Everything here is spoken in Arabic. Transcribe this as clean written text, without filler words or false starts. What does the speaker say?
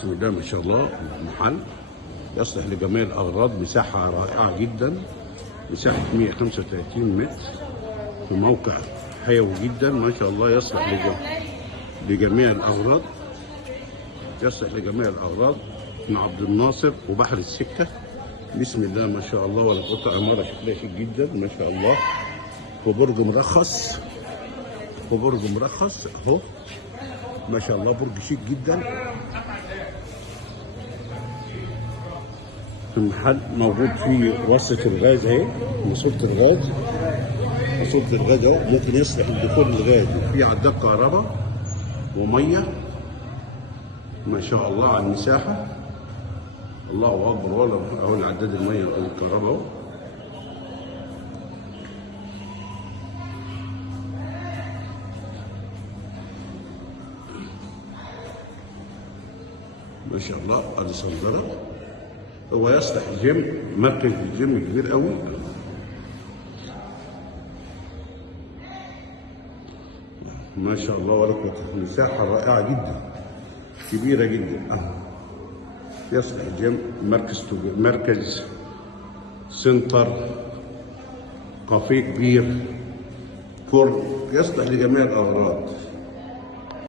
بسم الله ما شاء الله. محل يصلح لجميع الأغراض، مساحة رائعة جدا، مساحة 135 متر في موقع حيوي جدا ما شاء الله. يصلح لجميع الأغراض، يصلح لجميع الأغراض من عبد الناصر وبحر السكة. بسم الله ما شاء الله. ولا قطع عمارة شكلها شيك جدا ما شاء الله، في برج مرخص، في برج مرخص اهو ما شاء الله، برج شيك جدا. المحل موجود فيه وصلة الغاز اهي، ماسورة الغاز، ماسورة الغاز اهو، ممكن يصلح لدخول الغاز، وفيه عداد كهرباء ومية ما شاء الله على المساحة. الله أكبر. ولا اهو العداد المية والكهرباء اهو. ما شاء الله. ادي صندرة. هو يصلح جيم، مركز الجيم كبير قوي ما شاء الله. ولا مساحة رائعة جدا، كبيرة جدا. يصلح جيم، مركز سنتر، كافيه كبير، فرن، يصلح لجميع الأغراض.